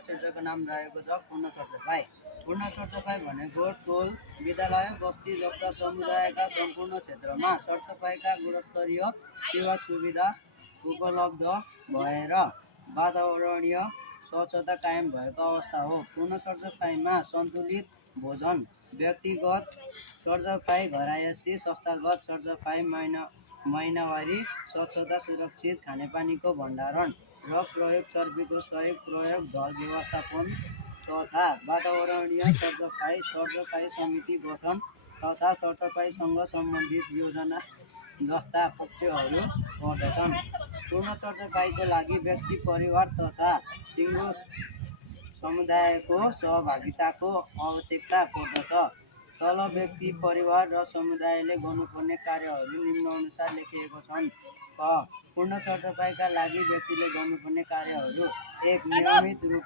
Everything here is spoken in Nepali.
शीर्षकको नाम रहेको छ पूर्ण सरसफाइ। पूर्ण सरसफाइ भनेको टोल, विद्यालय, बस्ती जस्ता समुदायका सम्पूर्ण क्षेत्रमा सरसफाइका गुणस्तरीय सेवा सुविधा उपलब्ध भएर वातावरणीय स्वच्छता कायम भएको अवस्था हो। पूर्ण सरसफाइमा सन्तुलित भोजन, व्यक्तिगत सरसफाइ, घरायसी संस्थागत सरसफाइ, महिनावारी स्वच्छता, सुरक्षित खानेपानीको भण्डारण र प्रयोग, चर्बीको सही प्रयोग, ढल व्यवस्थापन तथा वातावरणीय सरसफाइ, सरसफाइ समिति गठन तथा सरसफाइसँग सम्बन्धित योजना जस्ता पक्षहरू पर्दछन्। पूर्ण सरसफाइको लागि व्यक्ति, परिवार तथा सिङ्गो समुदायको सहभागिताको आवश्यकता पर्दछ। तल व्यक्ति, परिवार र समुदायले गर्नुपर्ने कार्यहरू निम्नानुसार लेखिएको छन्। क. पूर्ण सरसफाइका लागि व्यक्तिले गर्नुपर्ने कार्यहरू: 1. नियमित रूपमा